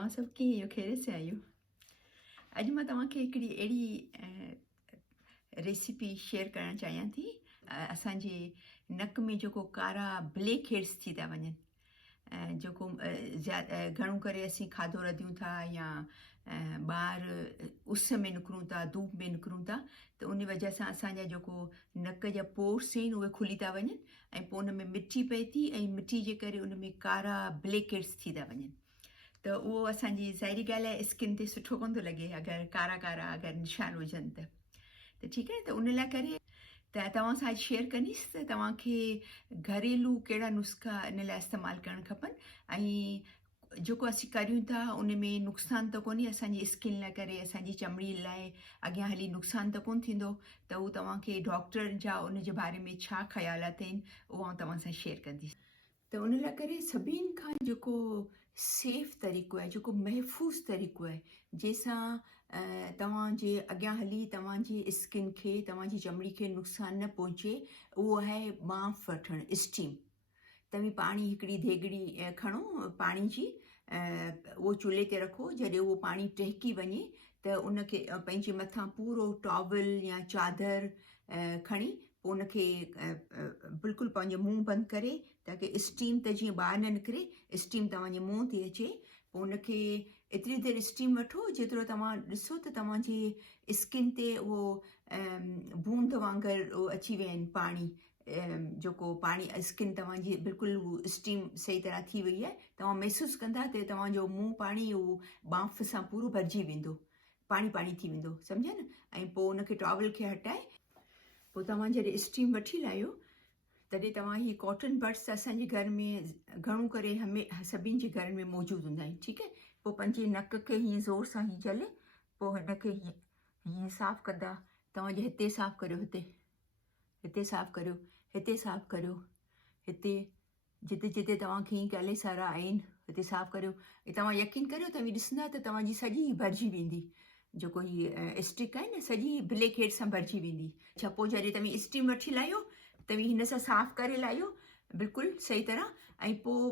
तव्हां सभु कीअं आहियो, खैरियत से आहियो? अॼु मां तव्हांखे हिकिड़ी अहिड़ी रेसिपी शेयर करणु चाहियां थी। असांजे नक में जेको कारा ब्लैक हेड्स थी था वञनि, जेको घणो करे असीं खाधो रधियूं था या ॿाहिरि उस में निकिरूं था, धूप में निकिरूं था, त उन वजह सां असांजा जेको नक जा पोर्स आहिनि उहे खुली था वञनि ऐं पोइ उन में मिटी पए थी ऐं मिटी जे करे उन में कारा ब्लैक हेड्स थी था वञनि। त उहो असांजी ज़ाहिरी ॻाल्हि आहे, स्किन ते सुठो कोन थो लॻे अगरि कारा कारा अगरि निशान हुजनि त ठीकु आहे। त उन लाइ करे त तव्हां सां अॼु शेयर कंदीसि त तव्हांखे घरेलू कहिड़ा नुस्ख़ा इन लाइ इस्तेमालु करणु खपनि ऐं जेको असीं करियूं था उन में नुक़सानु त कोन्हे असांजी स्किन लाइ करे, असांजी चमड़ी लाइ अॻियां हली नुक़सानु त कोन्ह थींदो। त उहो तव्हांखे डॉक्टर जा उन जे बारे में छा ख़्यालात आहिनि उहो आउं तव्हां सां शेयर कंदीसि। त उन लाइ करे सभिनि खां जेको सेफ तरीक़ो आहे, जेको महफ़ूज़ तरीक़ो आहे जंहिंसां तव्हांजे अॻियां हली तव्हांजी स्किन खे, तव्हांजी चमड़ी खे नुक़सानु न पहुचे, उहो आहे बांफ वठणु, स्टीम। तव्हां पाणी हिकिड़ी देगिड़ी खणो पाणी जी, उहो चुल्हे ते रखो। जॾहिं उहो पाणी टहिकी वञे त उनखे पंहिंजे मथां पूरो टॉवल या चादर खणी पोइ उनखे बिल्कुलु पंहिंजो मुंहुं बंदि करे ताकी स्टीम त जीअं ॿाहिरि न निकिरे, स्टीम तव्हांजे मुंहं ते अचे। पोइ उनखे एतिरी देरि स्टीम वठो जेतिरो तव्हां ॾिसो त तव्हांजे स्किन ते उहो बूंद वांगुरु अची विया आहिनि पाणी, जेको पाणी स्किन तव्हांजी बिल्कुलु स्टीम सही तरह थी वई आहे, तव्हां महसूसु कंदा त तव्हांजो मुंहुं पाणी उहो बांफ सां पूरो भरिजी वेंदो, पाणी पाणी थी वेंदो, सम्झा न। ऐं पोइ उनखे टॉवल खे हटाए पोइ तव्हां जॾहिं स्टीम वठी लाहियो तॾहिं तव्हां ही कॉटन बड्स असांजे घर में घणो करे सभिनि जे घर में मौजूदु हूंदा आहिनि, ठीकु आहे। पोइ पंहिंजे नक खे हीअं ज़ोर सां हीअं झले, पोइ हिनखे हीअं साफ़ु कंदा। तव्हांजे हिते साफ़ु करियो, हिते साफ़ु करियो, हिते साफ़ु करियो, हिते जिते जिते तव्हांखे हीअं गले सारा आहिनि हिते साफ़ु करियो। ऐं तव्हां यकीन करियो, तव्हां ॾिसंदा त तव्हांजी सॼी भरिजी वेंदी, जेको हीअ स्टिक आहे न सॼी ब्लैक हेड सां भरिजी वेंदी। अच्छा, पोइ जॾहिं तव्हां स्टीम वठी लाहियो तव्हां हिन सां साफ़ु करे लाहियो बिल्कुलु सही तरह। ऐं पोइ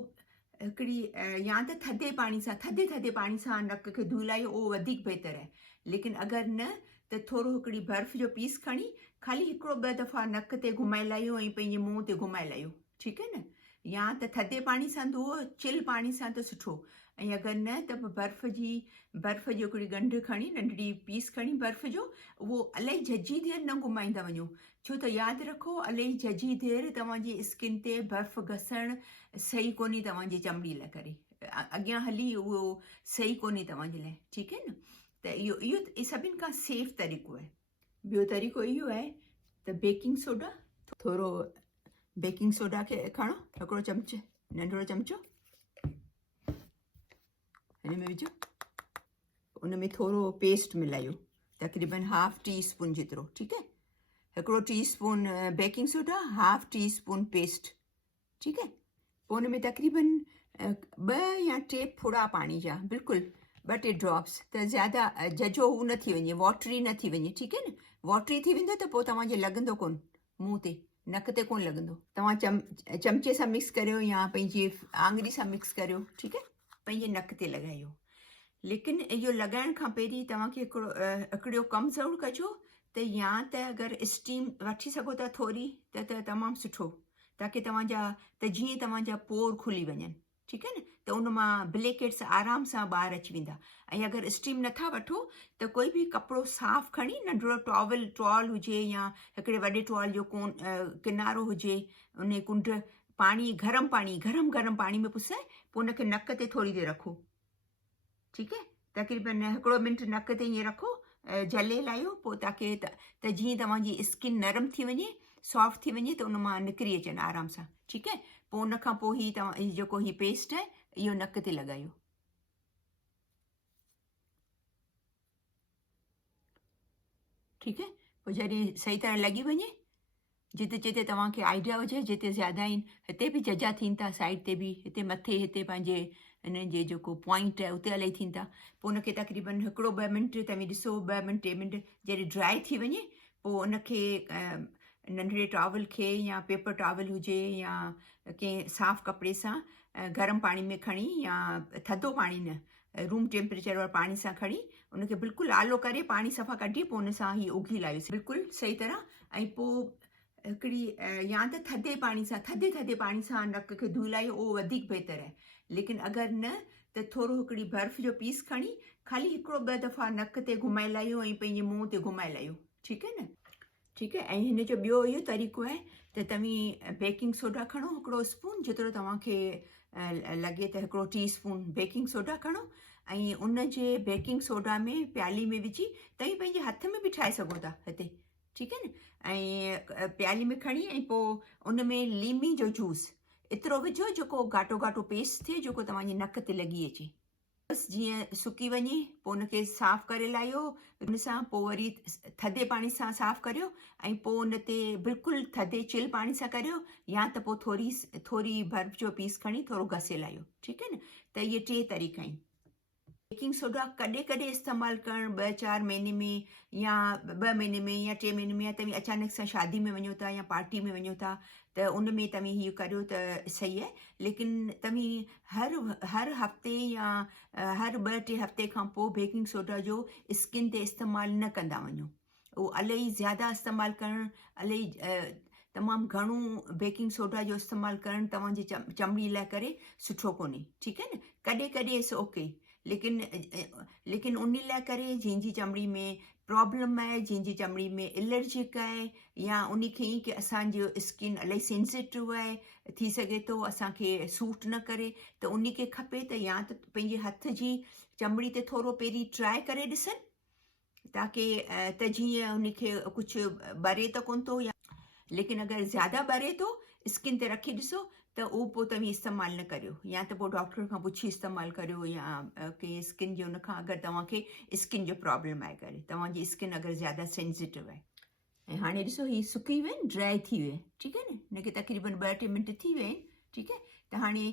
हिकिड़ी या त थधे पाणी सां नक खे धोई लाहियो, उहो वधीक बहितर आहे। लेकिन अगरि न त थोरो हिकिड़ी बर्फ़ जो पीस खणी ख़ाली हिकिड़ो ॿ दफ़ा नक ते घुमाए लाहियो ऐं पंहिंजे मुंहं ते घुमाए लाहियो, ठीकु आहे न। या त थधे पाणी सां धोओ, चिल पाणी सां त सुठो। ऐं अगरि न त पोइ बर्फ़ जी हिकिड़ी गंढ खणी, नंढड़ी पीस खणी बर्फ़ जो, उहो इलाही झझी देरि न घुमाईंदा वञो, छो त यादि रखो इलाही झझी देरि तव्हांजी स्किन ते बर्फ़ घसणु सही कोन्हे तव्हांजी चमड़ी लाइ करे, अॻियां हली उहो सही कोन्हे तव्हांजे लाइ, ठीकु आहे न। त इहो सभिनि खां सेफ तरीक़ो आहे। ॿियो तरीक़ो इहो आहे त बेकिंग सोडा, थोरो बेकिंग सोडा खे खणो, हिकिड़ो चमचो, नंढिड़ो चमचो हिन में विझो, उन में थोरो पेस्ट मिलायो, तक़रीबन ½ टी स्पून जेतिरो, ठीकु आहे। हिकिड़ो tea spoon baking soda, ½ tea spoon paste, ठीकु आहे। पोइ हुन में तक़रीबन 2 या 3 फुड़ा पाणी जा, बिल्कुलु 2-3 ड्रॉप्स, त ज़्यादा झझो हू न थी वञे, वॉटरी न थी वञे, ठीकु आहे न। वॉटरी थी वेंदो त पोइ तव्हांखे लॻंदो कोन, मुंहं ते नक ते कोन लॻंदो। तव्हां चमचे सां मिक्स करियो या पंहिंजी आङुरी सां मिक्स करियो, ठीकु आहे, पंहिंजे नक ते लॻायो। लेकिन इहो लॻाइण खां पहिरीं तव्हांखे हिकिड़ो कमु ज़रूरु कजो त या त अगरि स्टीम वठी सघो था थोरी त तमामु सुठो, ताकी जीअं तव्हांजा पोर खुली वञनि, ठीकु आहे न, त उन मां ब्लैक हेड्स आराम सां ॿाहिरि अची वेंदा। ऐं अगरि स्टीम नथा वठो त कोई बि कपिड़ो साफ़ु खणी, नंढिड़ो टॉवल हुजे या हिकिड़े वॾे टॉवल जो किनारो हुजे, उन कुंड पाणी गरम पाणी में पुसाए पोइ उनखे नक ते थोरी देरि रखो, ठीकु आहे। तक़रीबन हिकिड़ो मिंट नक ते ईअं रखो, झले लाहियो, पोइ ताकी त जीअं तव्हांजी स्किन नरम थी वञे, सॉफ्ट थी वञे, त उन मां निकिरी अचनि आराम सां, ठीकु आहे। पोइ उन खां पोइ तव्हां जेको पेस्ट आहे इहो नक ते लॻायो, ठीकु आहे। पोइ जॾहिं सही तरह लॻी वञे, जिते जिते तव्हांखे आइडिया हुजे जिते ज़्यादा आहिनि हिते बि झझा थियनि था, साइड ते बि, हिते मथे, हिते पंहिंजे हिन जे जेको पॉइंट आहे उते इलाही थियनि था। पोइ उनखे तक़रीबन हिकिड़ो 2 मिंट तव्हां ॾिसो, 2 मिंट 3 मिंट जॾहिं ड्राई थी वञे, पोइ उनखे नंढड़े टॉवल खे या पेपर टॉवल हुजे या कंहिं साफ़ कपिड़े सां गरम पाणी में खणी या थधो पाणी न, रूम टेम्परेचर वारे पाणी सां खणी उनखे बिल्कुलु आलो करे पाणी सफ़ा कढी पोइ उन सां हीअ उघी लाहियोसीं बिल्कुलु सही तरह। ऐं पोइ हिकिड़ी या त थधे पाणी सां नक खे धोई लाहियो, उहो वधीक बहितर आहे। लेकिन अगरि न त थोरो हिकिड़ी बर्फ़ जो पीस खणी ख़ाली हिकिड़ो ॿ दफ़ा नक ते घुमाए लाहियो ऐं पंहिंजे मुंहं ते घुमाए लाहियो, ठीकु आहे न। ठीकु आहे। ऐं हिन जो ॿियो इहो तरीक़ो आहे त तव्हां बेकिंग सोडा खणो हिकिड़ो स्पून, जेतिरो तव्हांखे लॻे त हिकिड़ो टी-स्पून बेकिंग सोडा खणो ऐं उन जे बेकिंग सोडा में प्याली में विझी तव्हां पंहिंजे हथ में बि ठाहे सघो था हिते, ठीकु आहे न। ऐं प्याली में खणी ऐं पोइ उन में लीमी जो जूस एतिरो विझो जेको घाटो घाटो पेस्ट थिए, जेको तव्हांजे नक ते लॻी अचे। बसि जीअं सुकी वञे पोइ उनखे साफ़ु करे लाहियो उन सां, पोइ वरी थधे पाणी सां साफ़ु करियो ऐं पोइ उन ते बिल्कुलु थधे चिल पाणी सां करियो, या त पोइ थोरी बर्फ़ जो पीस खणी थोरो घसे लाहियो, ठीकु आहे न। त इहे 3 तरीक़ा आहिनि। बेकिंग सोडा कॾहिं कॾहिं इस्तेमालु करणु 2-4 महीने में या 2 महीने में या 3 महीने में, या तव्हां अचानक सां शादी में वञो था या पार्टी में वञो था त उन में तव्हां हीअ करियो त सही आहे। लेकिन तव्हां हर हफ़्ते या हर 2-3 हफ़्ते खां पोइ बेकिंग सोडा जो स्किन ते इस्तेमालु न कंदा वञो। उहो इलाही ज़्यादा इस्तेमालु करणु, इलाही तमामु घणो बेकिंग सोडा जो इस्तेमालु करणु तव्हांजी चमड़ी लाइ करे सुठो कोन्हे, ठीकु आहे न। कॾहिं कॾहिं इट्स ओके, लेकिन उन लाइ करे जंहिंजी चमड़ी में प्रॉब्लम आहे, जंहिंजी चमड़ी में एलर्जिक आहे, या उन खे ई की असांजो स्किन इलाही सेंसिटिव आहे, थी सघे थो असांखे सूट न करे, त उन खे खपे त या त पंहिंजे हथ जी चमड़ी ते थोरो पहिरीं ट्राए करे ॾिसनि, ताकी त जीअं उनखे कुझु ॿरे त कोन थो, या लेकिन अगरि ज़्यादा ॿरे थो स्किन ते रखी ॾिसो त उहो पोइ तव्हां इस्तेमालु न करियो, या त पोइ डॉक्टर खां पुछी इस्तेमालु करियो, या कंहिं स्किन जो उन खां अगरि तव्हांखे स्किन जो प्रॉब्लम आहे करे, तव्हांजी स्किन अगरि ज़्यादा सेंसिटिव आहे। ऐं हाणे ॾिसो हीअ सुकी विया आहिनि, ड्राई थी विया, ठीकु आहे न। हिनखे तक़रीबन 2-3 मिंट थी विया आहिनि, ठीकु आहे। त हाणे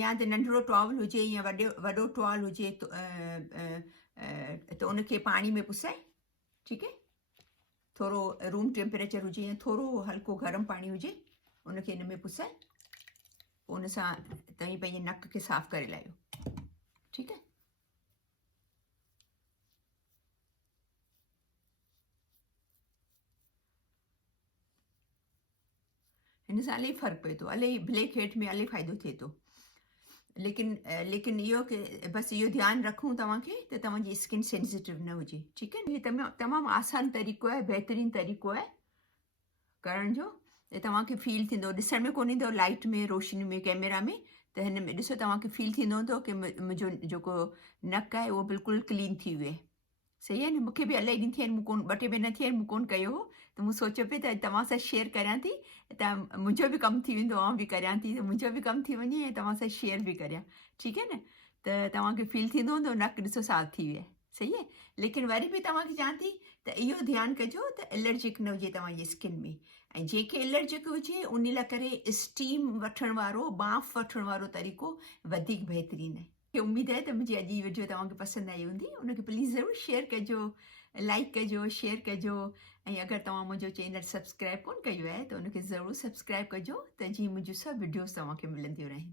या त नंढिड़ो टॉवल हुजे या वॾो टॉवल हुजे त उनखे पाणी में पुसाए, ठीकु आहे, थोरो रूम टेम्परेचर हुजे या थोरो हल्को गरम पाणी हुजे, उनखे इन में पुसाए पोइ उन सां तव्हां पंहिंजे नक खे साफ़ु करे लाहियो, ठीकु आहे। हिन सां इलाही फ़र्क़ु पए थो, इलाही ब्लैक हेड में इलाही फ़ाइदो थिए थो। लेकिन इहो की बसि इहो ध्यानु रखूं तव्हांखे त तव्हांजी स्किन सेंसिटिव न हुजे, ठीकु आहे। इहो तमामु आसानु तरीक़ो आहे, बहितरीनु तरीक़ो आहे करण जो। त तव्हांखे फील थींदो, ॾिसण में कोन ईंदो लाइट में, रोशनी में, कैमरा में, त हिन में ॾिसो तव्हांखे फील थींदो हूंदो की मुंहिंजो जेको नक आहे उहो बिल्कुलु क्लीन थी वियो आहे, सही आहे न। मूंखे बि इलाही ॾींहं थिया आहिनि, मूं कोन 2-3 महीना थिया आहिनि मूं कोन कयो हो, त मूं सोचियो पई त तव्हां सां शेयर करियां थी, त मुंहिंजो बि कमु थी वेंदो, आउं बि करियां थी, त मुंहिंजो बि कमु थी वञे ऐं तव्हां सां शेयर बि करियां, ठीकु आहे न। त तव्हांखे फील थींदो हूंदो नक ॾिसो साफ़ थी वियो आहे, सही आहे। लेकिन वरी बि तव्हांखे चवां थी त इहो ध्यानु कजो त एलर्जिक न हुजे तव्हांजी स्किन में। ऐं जंहिंखे एलर्जिक हुजे उन लाइ करे स्टीम वठण वारो, बांफ वठण वारो तरीक़ो वधीक बहितरीनु आहे। मूंखे उमेद आहे त मुंहिंजी अॼु जी वीडियो तव्हांखे पसंदि आई हूंदी, उनखे प्लीज़ ज़रूरु शेयर कजो, लाइक कजो, शेयर कजो। ऐं अगरि तव्हां मुंहिंजो चैनल सब्सक्राइब कोन कयो आहे त उनखे ज़रूरु सब्सक्राइब कजो, त जीअं मुंहिंजूं सभु वीडियोस तव्हांखे मिलंदियूं रहनि।